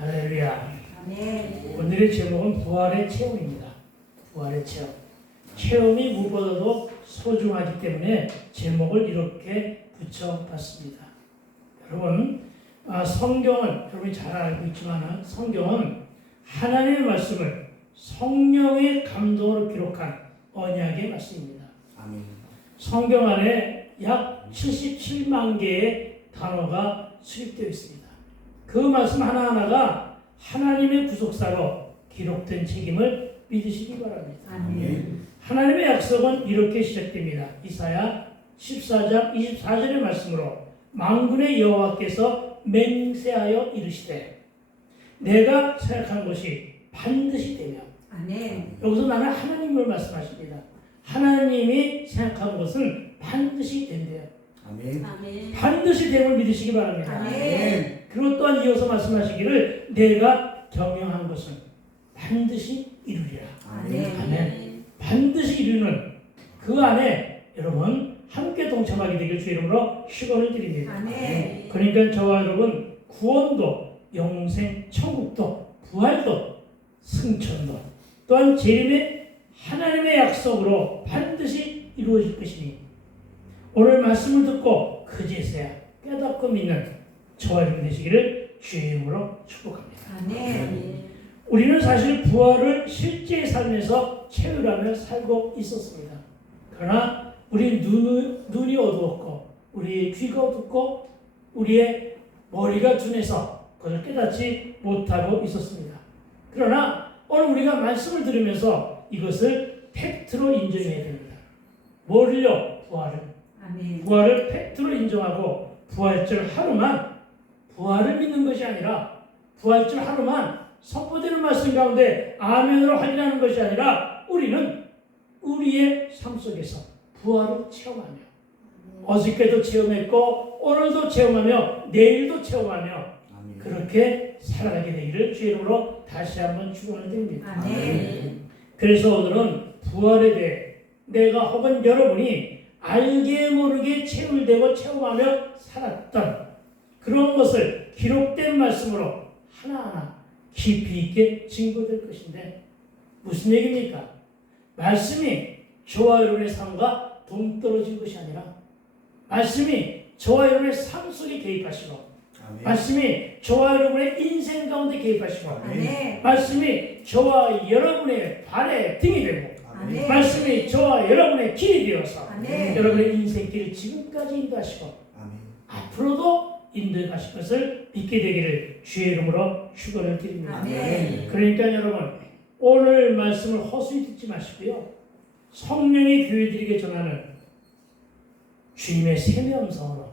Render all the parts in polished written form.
할렐루야. 아멘. 오늘의 제목은 부활의 체험입니다. 부활의 체험. 체험이 무엇보다도 소중하기 때문에 제목을 이렇게 붙여봤습니다. 여러분, 성경은 여러분이 잘 알고 있지만 성경은 하나님의 말씀을 성령의 감동으로 기록한 언약의 말씀입니다. 아멘. 성경 안에 약 77만 개의 단어가 수립되어 있습니다. 그 말씀 하나하나가 하나님의 구속사로 기록된 책임을 믿으시기 바랍니다. 아멘. 하나님의 약속은 이렇게 시작됩니다. 이사야 14장 24절의 말씀으로 만군의 여호와께서 맹세하여 이르시되 내가 생각한 것이 반드시 되며, 아멘. 여기서 나는 하나님을 말씀하십니다. 하나님이 생각한 것은 반드시 된대요. 아멘. 아멘. 반드시 됨을 믿으시기 바랍니다. 아멘. 그리고 또한 이어서 말씀하시기를 내가 경영한 것은 반드시 이루리라. 아멘. 아멘. 반드시 이루는 그 안에 여러분 함께 동참하게 되길 주 이름으로 축원을 드립니다. 아멘. 그러니까 저와 여러분 구원도 영생 천국도 부활도 승천도 또한 재림의 하나님의 약속으로 반드시 이루어질 것이니 오늘 말씀을 듣고 그제서야 깨닫고 믿는 저와 여러분 되시기를 주의 이름으로 축복합니다. 아멘. 우리는 사실 부활을 실제 삶에서 체험하며 살고 있었습니다. 그러나 우리 눈이 어두웠고 우리의 귀가 어둡고 우리의 머리가 둔해서 그것을 깨닫지 못하고 있었습니다. 그러나 오늘 우리가 말씀을 들으면서 이것을 팩트로 인정해야 됩니다. 뭐를요? 부활을. 아멘. 부활을 팩트로 인정하고 부활절 하루만 부활을 믿는 것이 아니라 부활절 하루만 선포되는 말씀 가운데 아멘으로 확인하는 것이 아니라 우리는 우리의 삶 속에서 부활을 체험하며 어저께도 체험했고 오늘도 체험하며 내일도 체험하며 아멘. 그렇게 살아가게 되기를 주의 이름으로 다시 한번 축원을 드립니다. 아멘. 그래서 오늘은 부활에 대해 내가 혹은 여러분이 알게 모르게 체험되고 체험하며 살았던 그런 것을 기록된 말씀으로 하나하나 깊이 있게 증거될 것인데 무슨 얘기입니까? 말씀이 저와 여러분의 삶과 동떨어진 것이 아니라 말씀이 저와 여러분의 삶 속에 개입하시고 아멘. 말씀이 저와 여러분의 인생 가운데 개입하시고 아멘. 말씀이 저와 여러분의 발에 등이 되고 아멘. 말씀이 저와 여러분의 길이 되어서 아멘. 여러분의 인생길을 지금까지 인도하시고 아멘. 앞으로도 인도해 가실 것을 믿게 되기를 주의 이름으로 축원을 드립니다. 아멘. 그러니까 여러분 오늘 말씀을 허술히 듣지 마시고요. 성령이 교회들에게 전하는 주님의 세미 음성으로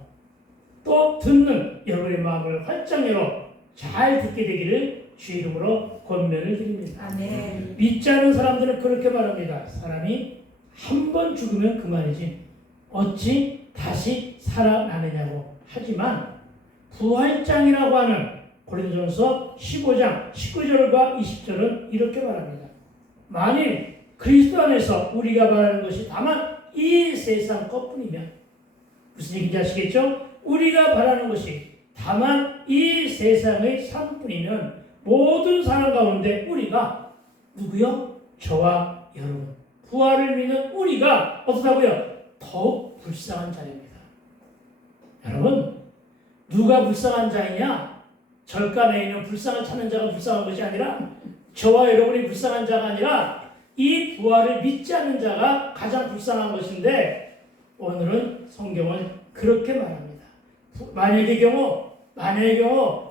또 듣는 여러분의 마음을 활짝 열어 잘 듣게 되기를 주의 이름으로 권면을 드립니다. 아멘. 믿지 않은 사람들은 그렇게 말합니다. 사람이 한 번 죽으면 그만이지 어찌 다시 살아나느냐고 하지만 부활장이라고 하는 고린도전서 15장 19절과 20절은 이렇게 말합니다. 만일 그리스도 안에서 우리가 바라는 것이 다만 이 세상 것뿐이면 무슨 얘기인지 아시겠죠? 우리가 바라는 것이 다만 이 세상의 삶뿐이면 모든 사람 가운데 우리가 누구요? 저와 여러분 부활을 믿는 우리가 어떻다고요? 더욱 불쌍한 자입니다. 여러분 누가 불쌍한 자이냐? 절간에 있는 불쌍을 찾는 자가 불쌍한 것이 아니라 저와 여러분이 불쌍한 자가 아니라 이 부활을 믿지 않는 자가 가장 불쌍한 것인데 오늘은 성경은 그렇게 말합니다. 만약의 경우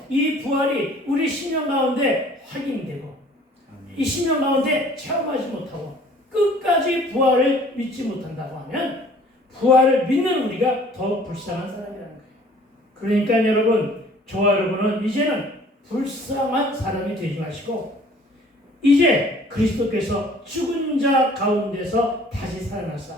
이 부활이 우리 심령 가운데 확인되고 이 심령 가운데 체험하지 못하고 끝까지 부활을 믿지 못한다고 하면 부활을 믿는 우리가 더 불쌍한 사람이라는 거예요. 그러니까 여러분 저와 여러분은 이제는 불쌍한 사람이 되지 마시고 이제 그리스도께서 죽은 자 가운데서 다시 살아나사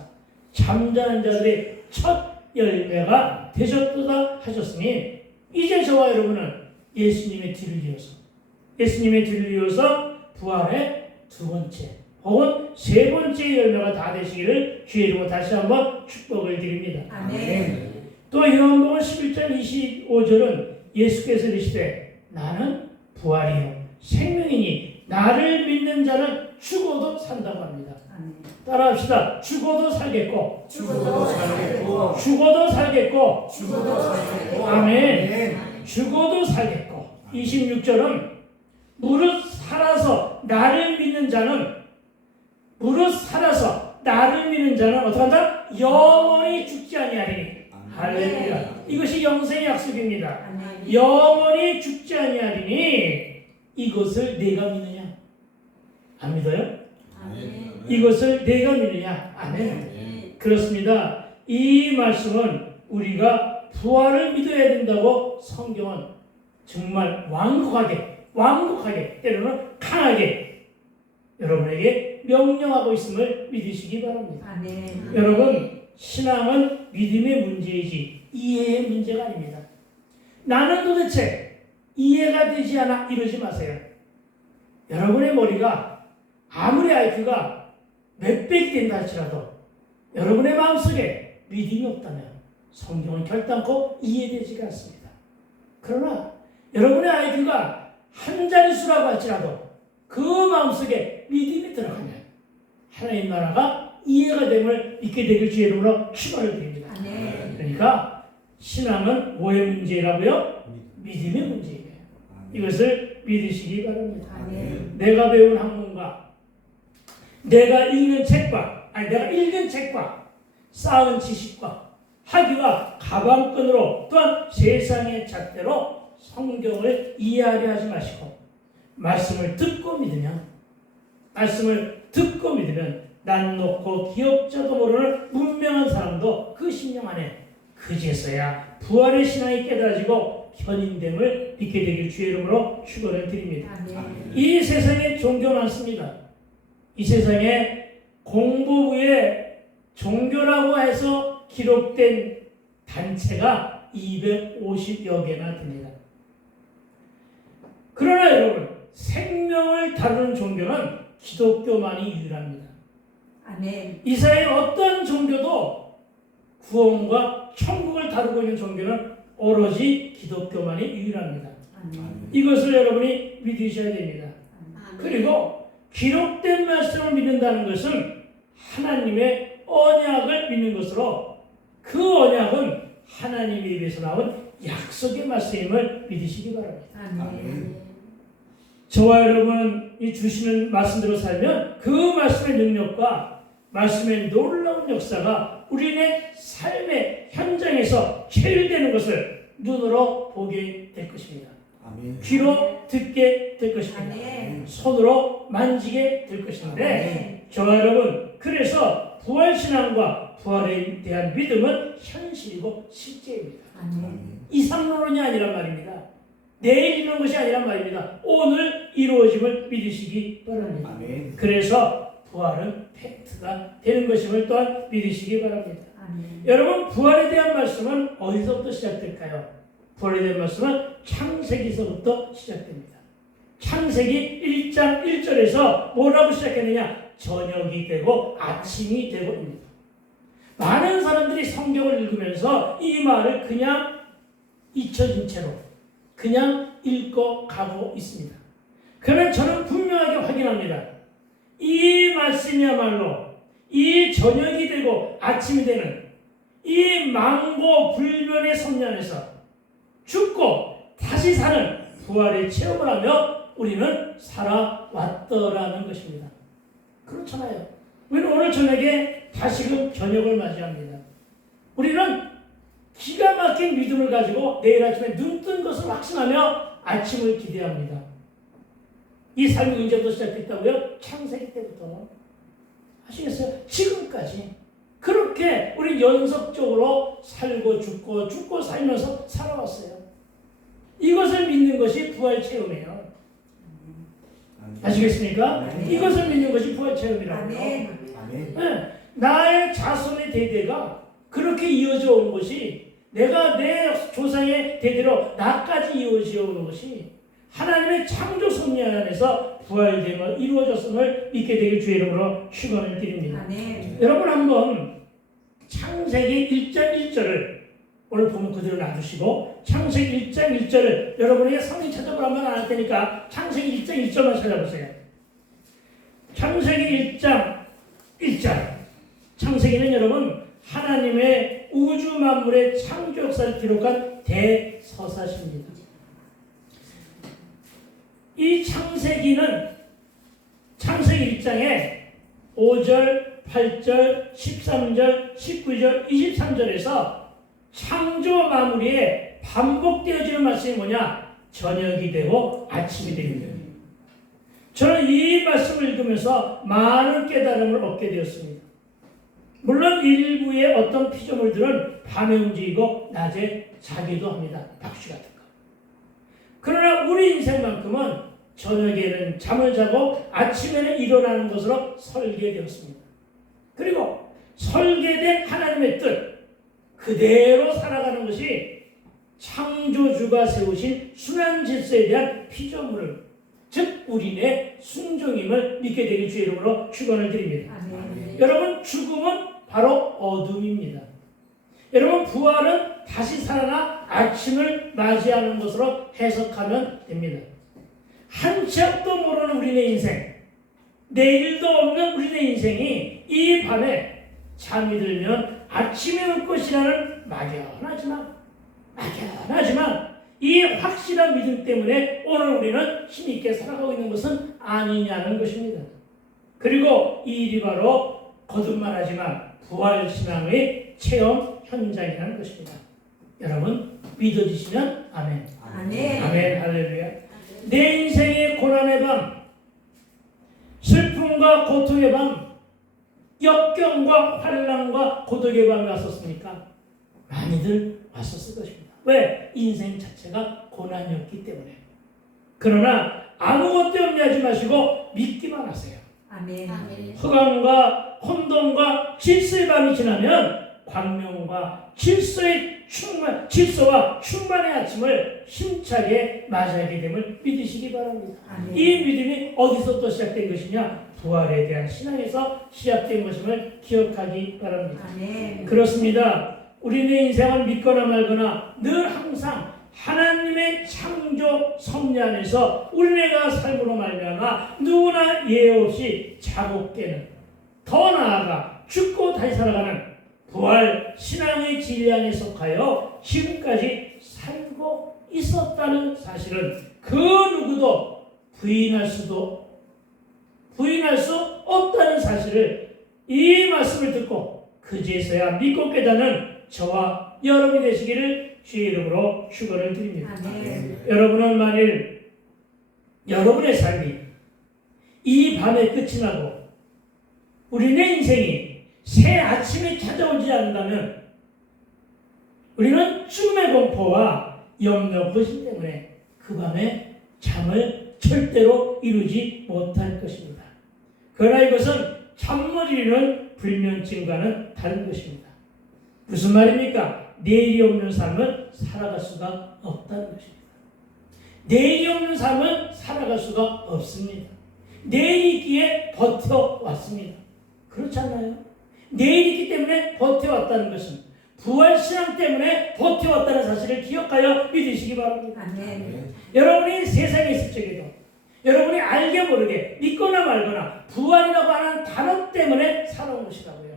잠자는 자들의 첫 열매가 되셨도다 하셨으니 이제 저와 여러분은 예수님의 뒤를 이어서 부활의 두 번째 혹은 세 번째 열매가 다 되시기를 주의 이름으로 다시 한번 축복을 드립니다. 아멘. 또 요한복음 11장 25절은 예수께서 이르시되 나는 부활이요 생명이니 나를 믿는 자는 죽어도 산다고 합니다. 아멘. 따라합시다. 죽어도 살겠고 죽어도 살겠고 죽어도 살겠고 죽어도 살겠고 아멘. 죽어도 살겠고 26절은 무릇 살아서 나를 믿는 자는 어떻게 한다? 영원히 죽지 아니하리니. 할렐루야. 이것이 영생의 약속입니다. 아멘. 영원히 죽지 아니하리니 이것을 내가 믿느냐? 안 믿어요? 아멘. 이것을 내가 믿느냐? 아멘. 아멘. 그렇습니다. 이 말씀은 우리가 부활을 믿어야 된다고 성경은 정말 완곡하게 때로는 강하게 여러분에게 명령하고 있음을 믿으시기 바랍니다. 아멘. 여러분, 신앙은 믿음의 문제이지 이해의 문제가 아닙니다. 나는 도대체 이해가 되지 않아 이러지 마세요. 여러분의 머리가 아무리 IQ가 몇백이 된다 할지라도 여러분의 마음속에 믿음이 없다면 성경은 결단코 이해되지가 않습니다. 그러나 여러분의 IQ가 한 자릿수라고 할지라도 그 마음속에 믿음이 들어가면 하나님 나라가 이해가 됨을 믿게 되길 주의 이름으로 축원을 드립니다. 아멘. 그러니까 신앙은 뭐의 문제라고요? 믿음의 문제예요. 이것을 믿으시기 바랍니다. 아멘. 내가 배운 학문과 내가 읽는 책과 쌓은 지식과 학위와 가방끈으로 또한 세상의 잣대로 성경을 이해하려 하지 마시고 말씀을 듣고 믿으면 난 놓고 기억자도 모르는 문명한 사람도 그 심령 안에 그제서야 부활의 신앙이 깨달아지고 현인됨을 믿게 되길 주의 이름으로 축원을 드립니다. 아멘. 이 세상에 종교 많습니다. 이 세상에 공보부에 종교라고 해서 기록된 단체가 250여 개나 됩니다. 그러나 여러분, 생명을 다루는 종교는 기독교만이 유일합니다. 아멘. 이 사회의 어떤 종교도 구원과 천국을 다루고 있는 종교는 오로지 기독교만이 유일합니다. 아멘. 이것을 여러분이 믿으셔야 됩니다. 아멘. 그리고 기록된 말씀을 믿는다는 것은 하나님의 언약을 믿는 것으로 그 언약은 하나님의 입에서 나온 약속의 말씀임을 믿으시기 바랍니다. 아멘. 저와 여러분이 주시는 말씀대로 살면 그 말씀의 능력과 말씀의 놀라운 역사가 우리의 삶의 현장에서 체일되는 것을 눈으로 보게 될 것입니다. 귀로 듣게 될 것입니다. 아멘. 손으로 만지게 될 것인데 아멘. 저와 여러분, 그래서 부활신앙과 부활에 대한 믿음은 현실이고 실제입니다. 아멘. 이상론이 아니란 말입니다. 내일 이루는 것이 아니란 말입니다. 오늘 이루어짐을 믿으시기 바랍니다. 그래서 부활은 팩트가 되는 것임을 또한 믿으시기 바랍니다. 아멘. 여러분, 부활에 대한 말씀은 어디서부터 시작될까요? 부활에 대한 말씀은 창세기서부터 시작됩니다. 창세기 1장 1절에서 뭐라고 시작했느냐? 저녁이 되고 아침이 되고입니다. 많은 사람들이 성경을 읽으면서 이 말을 그냥 잊혀진 채로 그냥 읽고 가고 있습니다. 그러면 저는 분명하게 확인합니다. 이 말씀이야말로 이 저녁이 되고 아침이 되는 이 망고 불변의 섭리안에서 죽고 다시 사는 부활의 체험을 하며 우리는 살아왔더라는 것입니다. 그렇잖아요. 우리는 오늘 저녁에 다시금 저녁을 맞이합니다. 우리는 기가 막힌 믿음을 가지고 내일 아침에 눈 뜬 것을 확신하며 아침을 기대합니다. 이 삶이 언제부터 시작됐다고요? 창세기 때부터. 아시겠어요? 지금까지. 그렇게 우리 연속적으로 살고 죽고 살면서 살아왔어요. 이것을 믿는 것이 부활 체험이에요. 아시겠습니까? 아멘. 이것을 믿는 것이 부활 체험이라고요. 아멘. 네. 나의 자손의 대대가 그렇게 이어져 온 것이 내가 내 조상의 대대로 나까지 이어져 오는 것이 하나님의 창조 섭리 안에서 부활됨을 이루어졌음을 믿게 되길 주의 이름으로 축원을 드립니다. 아멘. 여러분 한번 창세기 1장 1절을 오늘 보면 그대로 놔두시고 창세기 1장 1절을 여러분에게 성경 찾아보라면 안 할 테니까 창세기 1장 1절만 찾아보세요. 창세기 1장 1절. 창세기는 여러분 하나님의 우주 만물의 창조 역사를 기록한 대서사십니다. 이 창세기는 창세기 1장에 5절, 8절, 13절, 19절, 23절에서 창조 마무리에 반복되어지는 말씀이 뭐냐? 저녁이 되고 아침이 됩니다. 저는 이 말씀을 읽으면서 많은 깨달음을 얻게 되었습니다. 물론 일부의 어떤 피조물들은 밤에 움직이고 낮에 자기도 합니다. 박쥐 같은 거. 그러나 우리 인생만큼은 저녁에는 잠을 자고 아침에는 일어나는 것으로 설계되었습니다. 그리고 설계된 하나님의 뜻 그대로 살아가는 것이 창조주가 세우신 순환 질서에 대한 피조물을 즉 우리의 순종임을 믿게 되길 주의 이름으로 축원을 드립니다. 아멘. 여러분 죽음은 바로 어둠입니다. 여러분 부활은 다시 살아나 아침을 맞이하는 것으로 해석하면 됩니다. 한치 앞도 모르는 우리의 인생, 내일도 없는 우리의 인생이 이 밤에 잠이 들면 아침에 올 것이라는 막연하지만 이 확실한 믿음 때문에 오늘 우리는 힘있게 살아가고 있는 것은 아니냐는 것입니다. 그리고 이 일이 바로 거듭말하지만 부활신앙의 체험 현장이라는 것입니다. 여러분 믿어지시면 아멘. 아멘. 아멘. 할렐루야. 내 인생의 고난의 밤, 슬픔과 고통의 밤, 역경과 환난과 고독의 밤이 왔었습니까? 많이들 왔었을 것입니다. 왜? 인생 자체가 고난이었기 때문에. 그러나 아무것도 염려하지 마시고 믿기만 하세요. 아멘. 흑암과 혼돈과 질서의 밤이 지나면 광명과 질서와 충만의 아침을 힘차게 맞이하게 됨을 믿으시기 바랍니다. 아멘. 이 믿음이 어디서부터 시작된 것이냐? 부활에 대한 신앙에서 시작된 것임을 기억하기 바랍니다. 아멘. 그렇습니다. 우리의 인생을 믿거나 말거나 늘 항상 하나님의 창조 섭리 안에서 우리네가 삶으로 말미암아 누구나 예외 없이 자고 깨는, 더 나아가 죽고 다시 살아가는 부활 신앙의 진리 안에 속하여 지금까지 살고 있었다는 사실은 그 누구도 부인할 수 없다는 사실을 이 말씀을 듣고 그제서야 믿고 깨닫는 저와 여러분이 되시기를 주의 이름으로 축원을 드립니다. 아멘. 여러분은 만일 여러분의 삶이 이 밤에 끝이 나고 우리의 인생이 새 아침이 찾아오지 않는다면 우리는 죽음의 공포와 염려, 고심 때문에 그 밤에 잠을 절대로 이루지 못할 것입니다. 그러나 이것은 잠못 이루는 불면증과는 다른 것입니다. 무슨 말입니까? 내일이 없는 삶은 살아갈 수가 없다는 것입니다. 내일이 없는 삶은 살아갈 수가 없습니다. 내일이 있기에 버텨왔습니다. 그렇지 않나요? 내일이 있기 때문에 버텨왔다는 것은 부활신앙 때문에 버텨왔다는 사실을 기억하여 믿으시기 바랍니다. 아멘. 여러분이 세상에 있을 적에도 여러분이 알게 모르게 믿거나 말거나 부활이라고 하는 단어 때문에 살아온 것이라고요.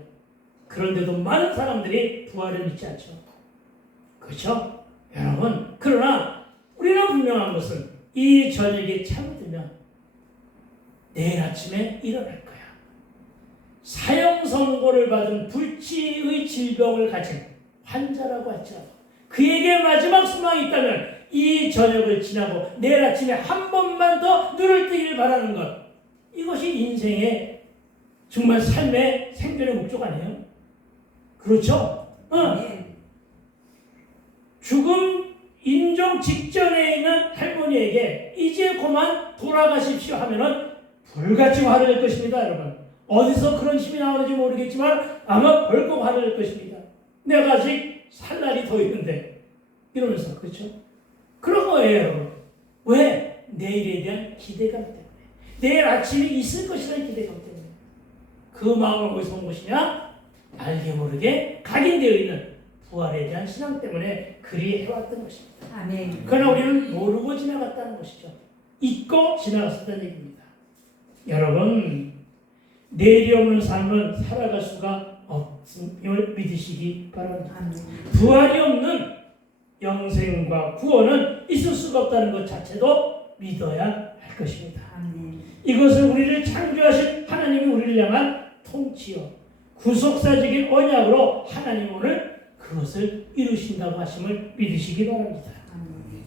그런데도 많은 사람들이 부활을 믿지 않죠. 그렇죠? 여러분, 그러나 우리는 분명한 것은 이 저녁에 잠이 들면 내일 아침에 일어날 거야. 사형 선고를 받은 불치의 질병을 가진 환자라고 할지라도 그에게 마지막 소망이 있다면 이 저녁을 지나고 내일 아침에 한 번만 더 눈을 뜨기를 바라는 것, 이것이 인생의 정말 삶의 생존의 목적 아니에요? 그렇죠? 아멘. 죽음 인종 직전에 있는 할머니에게 이제 그만 돌아가십시오 하면은 불같이 화를 낼 것입니다. 여러분, 어디서 그런 힘이 나오는지 모르겠지만 아마 벌컥 화를 낼 것입니다. 내가 아직 살 날이 더 있는데 이러면서. 그렇죠? 그런 거예요, 여러분. 왜? 내일에 대한 기대감 때문에, 내일 아침이 있을 것이라는 기대감 때문에. 그 마음을 어디서 온 것이냐? 알게 모르게 각인되어 있는 부활에 대한 신앙 때문에 그리 해왔던 것입니다. 아멘. 그러나 우리는 모르고 지나갔다는 것이죠. 잊고 지나갔었다는 얘기입니다. 여러분, 내일이 없는 삶은 살아갈 수가 없음을 믿으시기 바랍니다. 아멘. 부활이 없는 영생과 구원은 있을 수가 없다는 것 자체도 믿어야 할 것입니다. 아멘. 이것은 우리를 창조하신 하나님이 우리를 향한 통치요 구속사적인 언약으로 하나님 오늘 그것을 이루신다고 하심을 믿으시기 바랍니다. 아멘.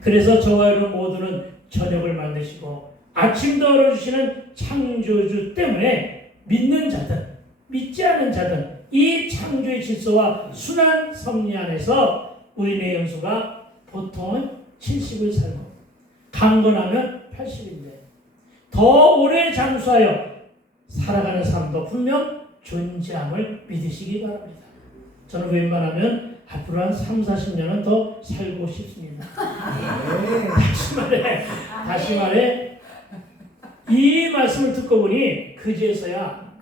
그래서 저와 여러분 모두는 저녁을 만드시고 아침도 얼어주시는 창조주 때문에 믿는 자든 믿지 않은 자든 이 창조의 질서와 순한 섭리 안에서 우리네 영수가 보통은 70을 살고 강건하면 80인데 더 오래 장수하여 살아가는 삶도 분명 존재함을 믿으시기 바랍니다. 저는 웬만하면 앞으로 한 3, 40년은 더 살고 싶습니다. 다시 말해 이 말씀을 듣고 보니 그제서야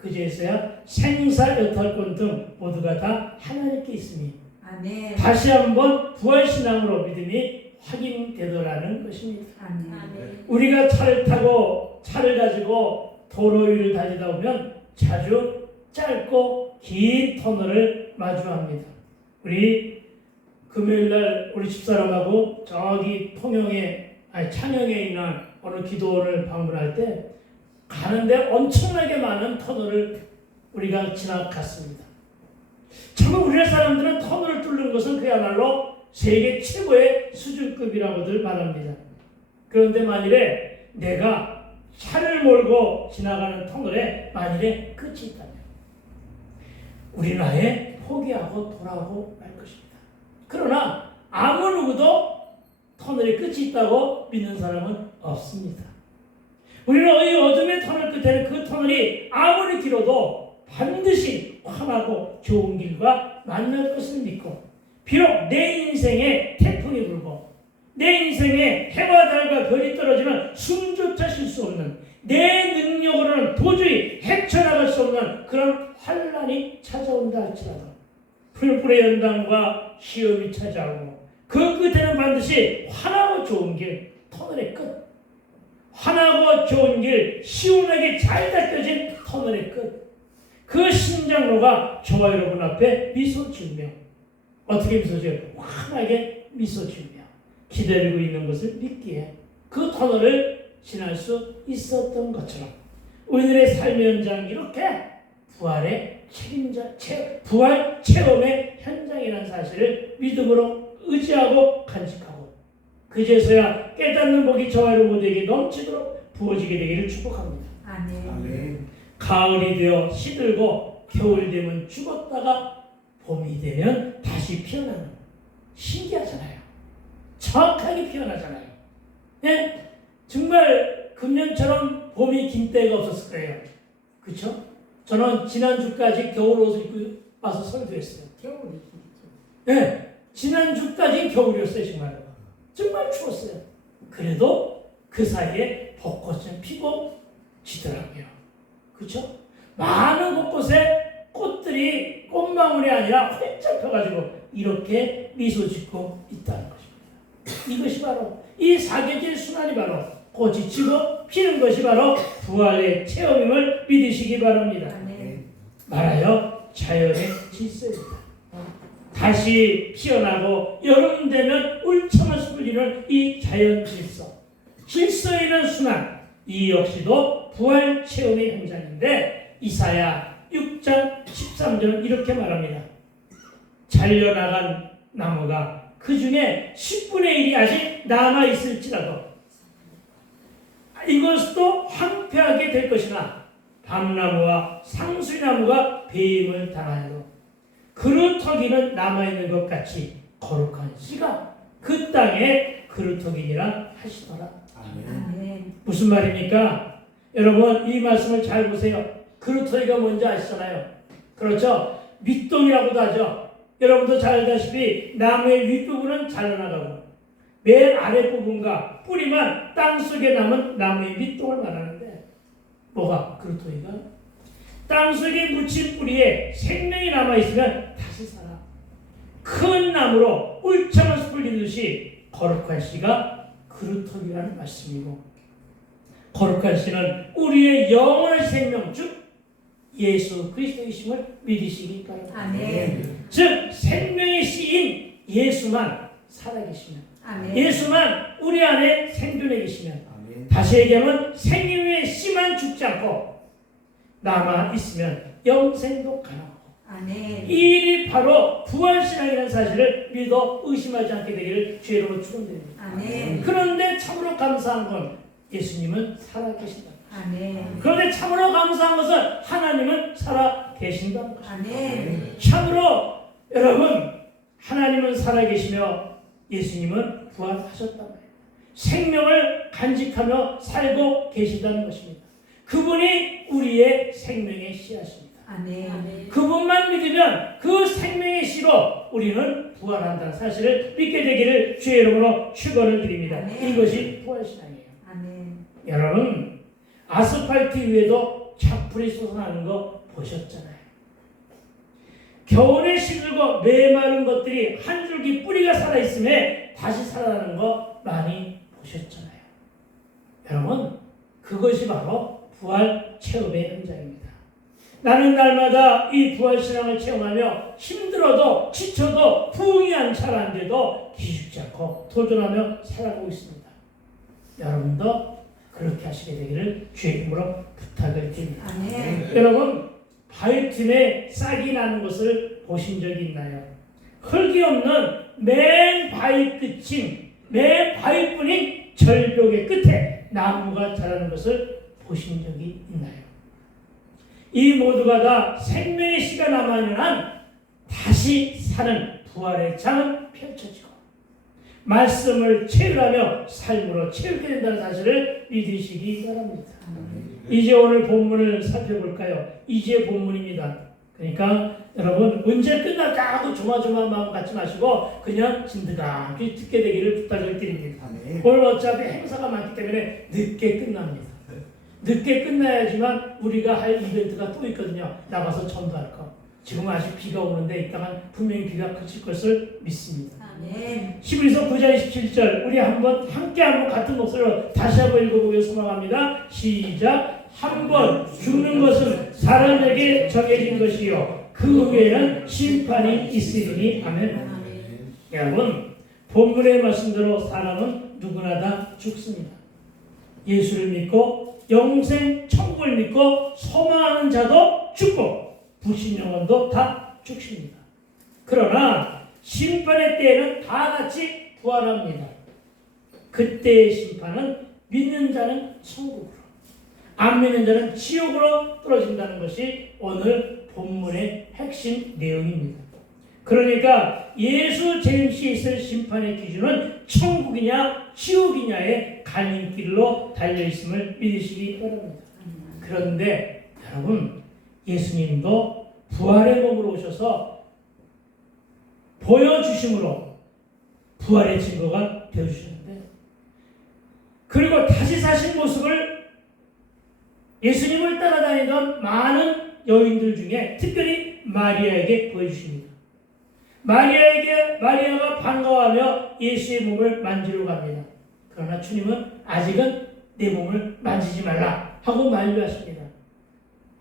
생사여탈권 등 모두가 다 하나님께 있으니 아멘. 다시 한번 부활신앙으로 믿음이 확인되더라는 것입니다. 아멘. 우리가 차를 가지고 도로 위를 달리다 보면 자주 짧고 긴 터널을 마주합니다. 우리 금요일날 우리 집사람하고 저기 창녕에 있는 어느 기도원을 방문할 때 가는데 엄청나게 많은 터널을 우리가 지나갔습니다. 정말 우리나라 사람들은 터널을 뚫는 것은 그야말로 세계 최고의 수준급이라고들 말합니다. 그런데 만일에 내가 차를 몰고 지나가는 터널에 만일에 끝이 있다면 우리는 아예 포기하고 돌아오고 말 것입니다. 그러나 아무 누구도 터널에 끝이 있다고 믿는 사람은 없습니다. 우리는 이 어둠의 터널 끝에는 그 터널이 아무리 길어도 반드시 환하고 좋은 길과 만날 것을 믿고 비록 내 인생에 태풍이 불고 내 인생에 해와 달과 별이 떨어지면 숨조차 쉴 수 없는 내 능력으로는 도저히 헤쳐나갈 수 없는 그런 환란이 찾아온다 할지라도 풀불의 연단과 시험이 찾아오고 그 끝에는 반드시 환하고 좋은 길, 터널의 끝, 환하고 좋은 길, 시원하게 잘 닦여진 터널의 끝, 그 신장로가 저와 여러분 앞에 미소 지으며 어떻게 미소 지어요? 환하게 미소 지으며 기다리고 있는 것을 믿기에 그 터널을 지날 수 있었던 것처럼 우리들의 삶의 현장 이렇게 부활의 부활 체험의 현장이라는 사실을 믿음으로 의지하고 간직하고 그제서야 깨닫는 복이 저와 여러분 모두에게 넘치도록 부어지게 되기를 축복합니다. 아멘. 가을이 되어 시들고 겨울 되면 죽었다가 봄이 되면 다시 피어나는 신기하잖아요. 정확하게 피어나잖아요. 예? 정말 금년처럼 봄이 긴 때가 없었을 거예요. 그렇죠? 저는 지난주까지 겨울 옷을 입고 와서 설교했어요. 겨울이. 예, 지난주까지 겨울이었어요. 정말 추웠어요. 그래도 그 사이에 벚꽃은 피고 지더라고요. 그렇죠? 많은 곳곳에 꽃들이 꽃망울이 아니라 활짝 펴가지고 이렇게 미소 짓고 있다는 것입니다. 이것이 바로 이 사계절 순환이 바로 꽃이 지고 피는 것이 바로 부활의 체험임을 믿으시기 바랍니다. 아멘. 말하여 자연의 질서입니다. 다시 피어나고 여름 되면 울창을 울리는 이 자연 질서, 질서에 있는 순환, 이 역시도 부활 체험의 현장인데 이사야 6장 13절은 이렇게 말합니다. 잘려나간 나무가 그 중에 10분의 1이 아직 남아있을지라도 이것도 황폐하게 될 것이나 밤나무와 상수나무가 배임을 당하여도 그루터기는 남아있는 것 같이 거룩한 씨가 그 땅에 그루터기니라 하시더라. 아멘. 무슨 말입니까? 여러분 이 말씀을 잘 보세요. 그루터기가 뭔지 아시잖아요. 그렇죠? 밑동이라고도 하죠. 여러분도 잘 알다시피 나무의 윗부분은 잘라나가고 맨 아랫부분과 뿌리만 땅속에 남은 나무의 밑동을 말하는데 뭐가 그루터기가? 땅속에 묻힌 뿌리에 생명이 남아있으면 다시 살아. 큰 나무로 울창한 숲을 이루듯이 거룩한 씨가 그루터기라는 말씀이고, 거룩한 씨는 우리의 영원한 생명 즉 예수 그리스도이심을 믿으시기 바랍니다. 아멘. 즉 생명의 씨인 예수만 살아계시면, 아멘. 예수만 우리 안에 생존해 계시면, 아멘. 다시 얘기하면 생명의 씨만 죽지 않고 남아 있으면 영생도 가능하고, 아멘. 이 일이 바로 부활신앙이라는 사실을 믿어 의심하지 않게 되기를 주의로 축원드립니다. 아멘. 그런데 참으로 감사한 건 예수님은 살아계신다. 아멘. 그런데 참으로 감사한 것은 하나님은 살아계신다는 것입니다. 아멘. 참으로 여러분, 하나님은 살아계시며 예수님은 부활하셨단 말이에요. 생명을 간직하며 살고 계신다는 것입니다. 그분이 우리의 생명의 씨앗입니다. 아멘. 그분만 믿으면 그 생명의 씨로 우리는 부활한다는 사실을 믿게 되기를 주의 이름으로 축원을 드립니다. 아멘. 이것이 부활신앙이에요. 아멘. 여러분, 아스팔트 위에도 착불이 솟아나는 거 보셨잖아요. 겨울에 시들고 메마른 것들이 한 줄기 뿌리가 살아있음에 다시 살아나는 거 많이 보셨잖아요. 여러분, 그것이 바로 부활 체험의 현장입니다. 나는 날마다 이 부활신앙을 체험하며 힘들어도 지쳐도 부응이 안 차는데도 기죽지 않고 도전하며 살아가고 있습니다. 여러분도 그렇게 하시게 되기를 주의 이름으로 부탁을 드립니다. 아멘. 여러분, 바위 틈에 싹이 나는 것을 보신 적이 있나요? 흙이 없는 맨 바위 끝인, 맨 바위뿐인 절벽의 끝에 나무가 자라는 것을 보신 적이 있나요? 이 모두가 다 생명의 씨가 남아있는 한 다시 사는 부활의 장은 펼쳐지고 말씀을 체휼하며 삶으로 채우게 된다는 사실을 믿으시기 바랍니다. 이제 오늘 본문을 살펴볼까요? 이제 본문입니다. 그러니까 여러분, 언제 끝날까 하고 조마조마 마음 갖지 마시고 그냥 진드감기 듣게 되기를 부탁을 드립니다. 아멘. 오늘 어차피 행사가 많기 때문에 늦게 끝납니다. 늦게 끝나야지만 우리가 할 이벤트가 또 있거든요. 나가서 전도할 거. 지금 아직 비가 오는데 이따가 분명히 비가 그칠 것을 믿습니다. 아멘. 히브리서 9장 27절 우리 한번 함께 한번 같은 목소리로 다시 한번 읽어보기를 소망합니다. 시작. 한번 죽는 것은 사람에게 정해진 것이요 그 후에는 심판이 있으리니. 아멘. 아멘. 여러분, 본문의 말씀대로 사람은 누구나 다 죽습니다. 예수를 믿고 영생 천국을 믿고 소망하는 자도 죽고 불신 영혼도 다 죽습니다. 그러나 심판의 때에는 다 같이 부활합니다. 그때의 심판은 믿는 자는 천국으로, 안 믿는 자는 지옥으로 떨어진다는 것이 오늘 본문의 핵심 내용입니다. 그러니까 예수 재림시에 있을 심판의 기준은 천국이냐 지옥이냐의 갈림길로 달려있음을 믿으시기 바랍니다. 그런데 여러분, 예수님도 부활의 몸으로 오셔서 보여주심으로 부활의 증거가 되어주셨는데, 그리고 다시 사신 모습을 예수님을 따라다니던 많은 여인들 중에 특별히 마리아에게 보여주십니다. 마리아가 반가워하며 예수의 몸을 만지러 갑니다. 그러나 주님은 아직은 내 몸을 만지지 말라 하고 만류하십니다.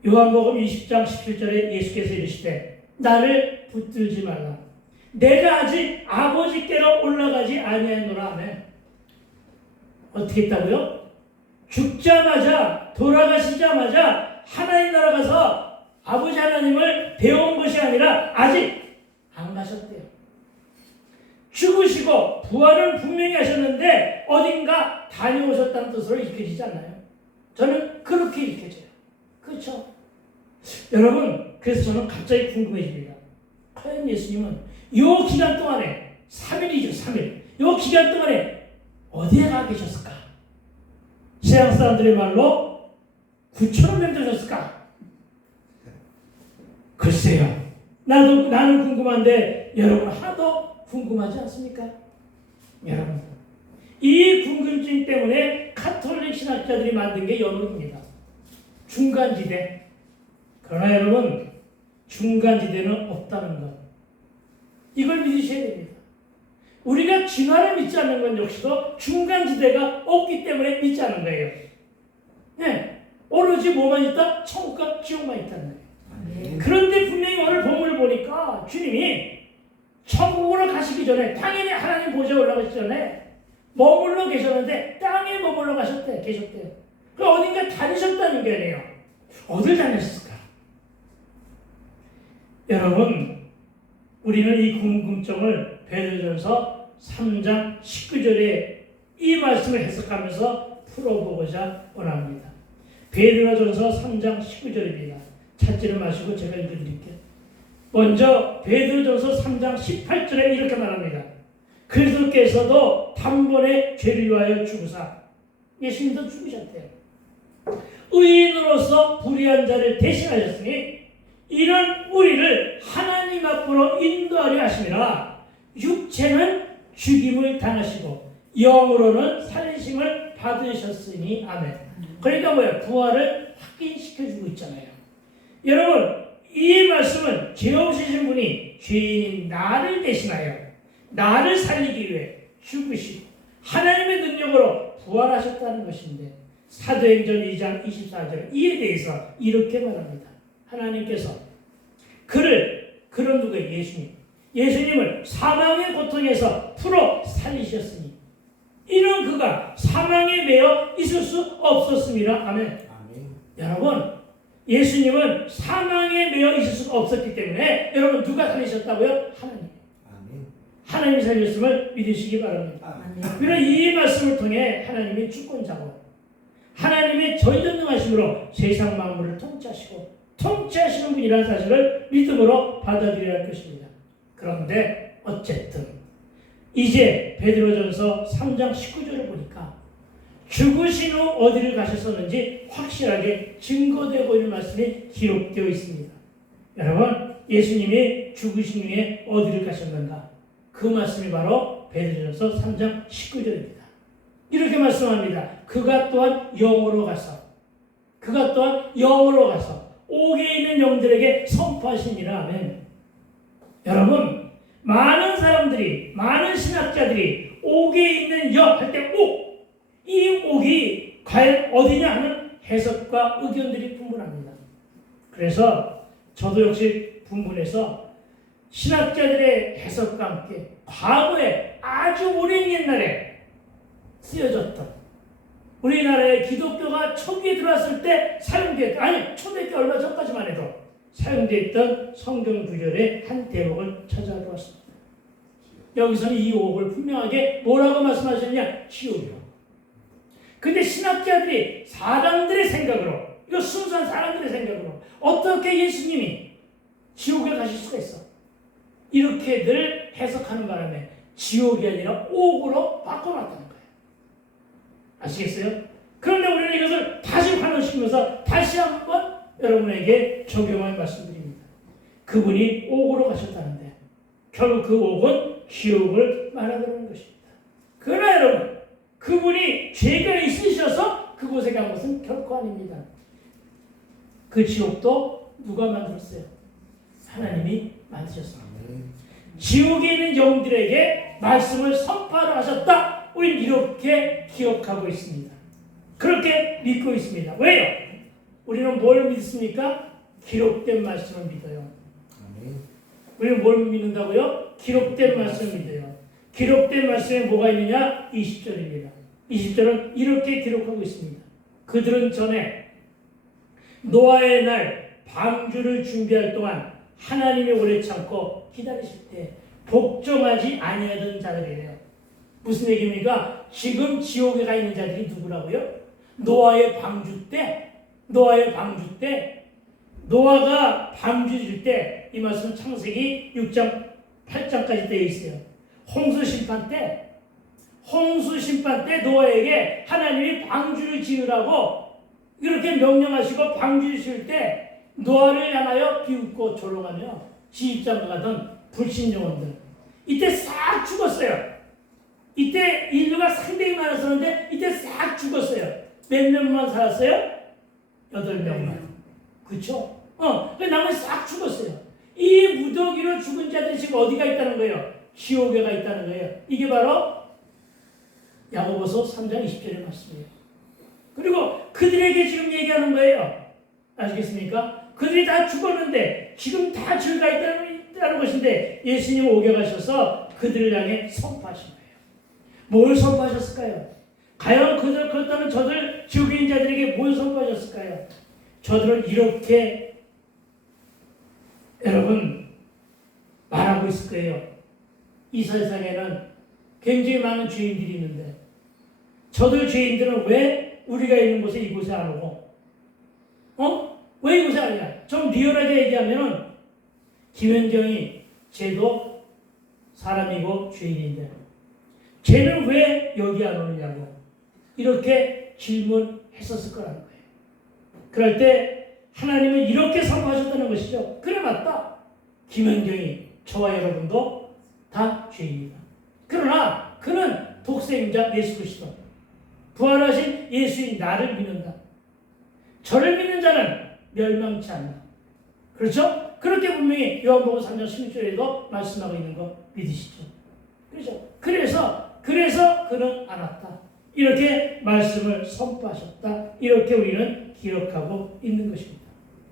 요한복음 20장 17절에 예수께서 이르시되 나를 붙들지 말라. 내가 아직 아버지께로 올라가지 아니하노라. 아멘. 어떻게 했다고요? 죽자마자, 돌아가시자마자 하나님 나라 가서 아버지 하나님을 배운 것이 아니라 아직 안 가셨대요. 죽으시고 부활을 분명히 하셨는데 어딘가 다녀오셨다는 뜻으로 읽혀지지 않나요? 저는 그렇게 읽혀져요. 그렇죠? 여러분, 그래서 저는 갑자기 궁금해집니다. 과연 예수님은 이 기간 동안에 3일이죠, 3일. 이 기간 동안에 어디에 가 계셨을까? 세상 사람들의 말로 9,000명 되셨을까? 글쎄요. 나는 궁금한데 여러분 하나도 궁금하지 않습니까? 여러분, 이 궁금증 때문에 가톨릭 신학자들이 만든 게 연옥입니다. 중간지대. 그러나 여러분, 중간지대는 없다는 것. 이걸 믿으셔야 됩니다. 우리가 진화를 믿지 않는 건 역시도 중간지대가 없기 때문에 믿지 않는 거예요. 네, 오로지 뭐만 있다? 천국과 지옥만 있다는 거예요. 아멘. 그런데 분명히 오늘 본문을 보니까 주님이 천국으로 가시기 전에 당연히 하나님 보좌에 올라가시기 전에 머물러 계셨는데 땅에 머물러 계셨대요. 그 어딘가 다니셨다는 게 아니에요. 어딜 다녔을까? 여러분, 우리는 이 궁금증을 베드로전서 3장 19절에 이 말씀을 해석하면서 풀어보고자 원합니다. 베드로전서 3장 19절입니다. 찾지는 마시고 제가 읽어드릴게요. 먼저 베드로전서 3장 18절에 이렇게 말합니다. 그리스도께서도 단번에 죄를 위하여 죽으사, 예수님도 죽으셨대요. 의인으로서 불의한 자를 대신하셨으니 이런 우리를 하나님 앞으로 인도하려 하심이라. 육체는 죽임을 당하시고 영으로는 살리심을 받으셨으니. 아멘. 그러니까 뭐예요? 부활을 확인시켜주고 있잖아요. 여러분, 이 말씀은 죄 없으신 분이 죄인 나를 대신하여 나를 살리기 위해 죽으시고 하나님의 능력으로 부활하셨다는 것인데, 사도행전 2장 24절 이에 대해서 이렇게 말합니다. 하나님께서 그런 누구예요? 예수님을 사망의 고통에서 풀어 살리셨으니 이런 그가 사망에 매여 있을 수 없었습니다. 아멘. 아멘. 여러분, 예수님은 사망에 매여 있을 수가 없었기 때문에 여러분 누가 살리셨다고요? 하나님. 아멘. 하나님이 살렸음을 믿으시기 바랍니다. 아멘. 그러나 이 말씀을 통해 하나님이 주권자고 하나님의 전전능하심으로 세상 만물을 통치하시는 분이라는 사실을 믿음으로 받아들여야 할 것입니다. 그런데 어쨌든 이제 베드로전서 3장 19절을 보니까 죽으신 후 어디를 가셨었는지 확실하게 증거되고 있는 말씀이 기록되어 있습니다. 여러분, 예수님이 죽으신 후에 어디를 가셨는가? 그 말씀이 바로 베드로전서 3장 19절입니다. 이렇게 말씀합니다. 그가 또한 영으로 가서 옥에 있는 영들에게 선포하시니라. 아멘. 여러분, 많은 사람들이, 많은 신학자들이 옥에 있는 영 할 때 이 옥이 과연 어디냐 하는 해석과 의견들이 분분합니다. 그래서 저도 역시 분분해서 신학자들의 해석과 함께 과거에 아주 오랜 옛날에 쓰여졌던 우리나라에 기독교가 초기에 들어왔을 때 초대교 얼마 전까지만 해도 사용되었던 성경 구절의 한 대목을 찾아보았습니다. 여기서는 이 옥을 분명하게 뭐라고 말씀하셨냐? 지옥이요. 근데 신학자들이 사람들의 생각으로, 이거 순수한 사람들의 생각으로 어떻게 예수님이 지옥에 가실 수가 있어? 이렇게들 해석하는 바람에 지옥이 아니라 옥으로 바꿔놨다는 거예요. 아시겠어요? 그런데 우리는 이것을 다시 환원시키면서 다시 한번 여러분에게 적용할 말씀드립니다. 그분이 옥으로 가셨다는데 결국 그 옥은 지옥을 말하는 것입니다. 그러나 여러분, 그분이 죄가 있으셔서 그곳에 간 것은 결코 아닙니다. 그 지옥도 누가 만들었어요? 하나님이 만드셨습니다. 지옥에 있는 영들에게 말씀을 선포하러 하셨다. 우리는 이렇게 기억하고 있습니다. 그렇게 믿고 있습니다. 왜요? 우리는 뭘 믿습니까? 기록된 말씀을 믿어요. 우리는 뭘 믿는다고요? 기록된 말씀을 믿어요. 기록된 말씀에 뭐가 있느냐? 20절입니다. 20절은 이렇게 기록하고 있습니다. 그들은 전에 노아의 날 방주를 준비할 동안 하나님이 오래 참고 기다리실 때 복종하지 아니하던 자들이래요. 무슨 얘기입니까? 지금 지옥에 가 있는 자들이 누구라고요? 노아의 방주 때 노아가 방주 질 때, 이 말씀은 창세기 6장 8장까지 되어 있어요. 홍수 심판 때 노아에게 하나님이 방주를 지으라고 이렇게 명령하시고 방주를 지을 때 노아를 향하여 비웃고 조롱하며 지입장가 가던 불신영혼들, 이때 싹 죽었어요. 이때 인류가 상당히 많았었는데 이때 싹 죽었어요. 몇 명만 살았어요? 8명만. 그쵸? 나머지 싹 죽었어요. 이 무더기로 죽은 자들이 지금 어디가 있다는 거예요? 지옥에 가 있다는 거예요. 이게 바로 야고보서 3장 20절의 말씀이에요. 그리고 그들에게 지금 얘기하는 거예요. 아시겠습니까? 그들이 다 죽었는데 지금 다 즐가 있다는 것인데 예수님 오게 가셔서 그들을 향해 선포하신 거예요. 뭘 선포하셨을까요? 과연 그렇다면 저들 지옥에 있는 자들에게 뭘 선포하셨을까요? 저들은 이렇게 여러분 말하고 있을 거예요. 이 세상에는 굉장히 많은 죄인들이 있는데 저들 죄인들은 왜 우리가 있는 곳에 이곳에 안 오고 왜 이곳에 안 오냐? 좀 리얼하게 얘기하면은 김현경이 쟤도 사람이고 죄인인데 쟤는 왜 여기 안 오느냐고 이렇게 질문했었을 거라는 거예요. 그럴 때 하나님은 이렇게 선포하셨다는 것이죠. 그래 맞다. 김현경이 저와 여러분도 다 죄인이다. 그러나 그는 독생자 예수 그리스도 부활하신 예수인 나를 믿는다. 저를 믿는 자는 멸망치 않는다. 그렇죠? 그렇게 분명히 요한복음 3장 16절에도 말씀하고 있는 거 믿으시죠? 그렇죠? 그래서 그는 안 왔다. 이렇게 말씀을 선포하셨다. 이렇게 우리는 기억하고 있는 것입니다.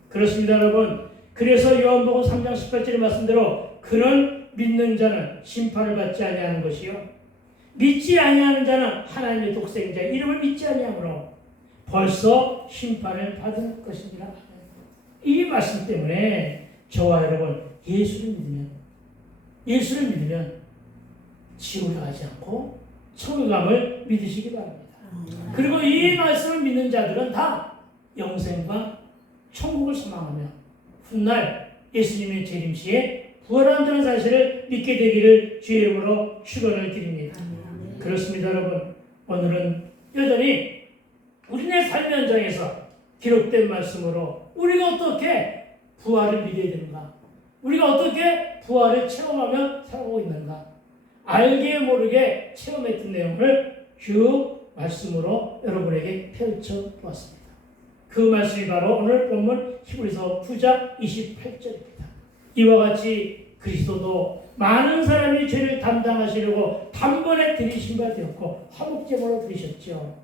그렇습니다, 여러분. 그래서 요한복음 3장 18절의 말씀대로 그는 믿는 자는 심판을 받지 아니하는 것이요 믿지 아니하는 자는 하나님의 독생자 이름을 믿지 아니하므로 벌써 심판을 받을 것이니라. 이 말씀 때문에 저와 여러분 예수를 믿으면 지옥에 가지 않고 천국에 감을 믿으시기 바랍니다. 그리고 이 말씀을 믿는 자들은 다 영생과 천국을 소망하며 훗날 예수님의 재림시에 부활한다는 사실을 믿게 되기를 주의 이름으로 축원을 드립니다. 그렇습니다, 여러분. 오늘은 여전히 우리네 삶의 현장에서 기록된 말씀으로 우리가 어떻게 부활을 믿어야 되는가? 우리가 어떻게 부활을 체험하며 살아가고 있는가? 알게 모르게 체험했던 내용을 쭉 말씀으로 여러분에게 펼쳐보았습니다. 그 말씀이 바로 오늘 본문 히브리서 9장 28절입니다. 이와 같이 그리스도도 많은 사람이 죄를 담당하시려고 단번에 들이신 바 되었고 화목제물로 들이셨죠.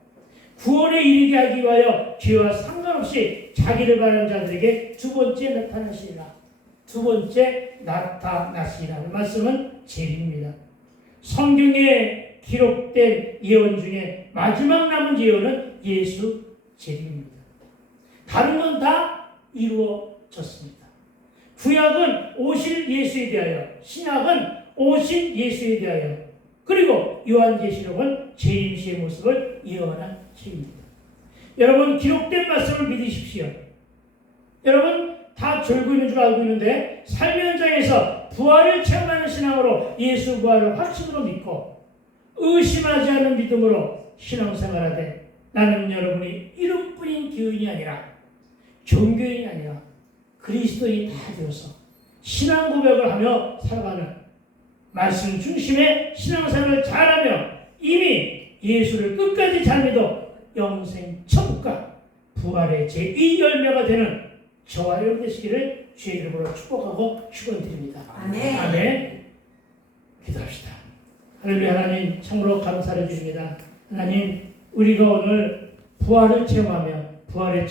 구원에 이르게 하기 위하여 죄와 상관없이 자기를 바라는 자들에게 두 번째 나타나시리라. 두 번째 나타나시리라는 말씀은 재림입니다. 성경에 기록된 예언 중에 마지막 남은 예언은 예수 재림입니다. 다른 건 다 이루어졌습니다. 구약은 오실 예수에 대하여, 신약은 오신 예수에 대하여, 그리고 요한계시록은 재림시의 모습을 예언한 책입니다. 여러분 기록된 말씀을 믿으십시오. 여러분 다 졸고 있는 줄 알고 있는데 삶의 현장에서 부활을 체험하는 신앙으로 예수 부활을 확신으로 믿고 의심하지 않는 믿음으로 신앙생활하되 나는 여러분이 이름뿐인 교인이 아니라 종교인이 아니라 그리스도인이 다 되어서 신앙 고백을 하며 살아가는 말씀 중심의 신앙생활을 잘하며 이미 예수를 끝까지 잘 믿어 영생 천국과 부활의 제2열매가 되는 저와 여러분 되시기를 주의 이름으로 축복하고 축원드립니다. 아멘. 아멘. 기도합시다. 할렐루야. 하나님 참으로 감사를 드립니다. 하나님 우리가 오늘 부활을 체험하며 부활의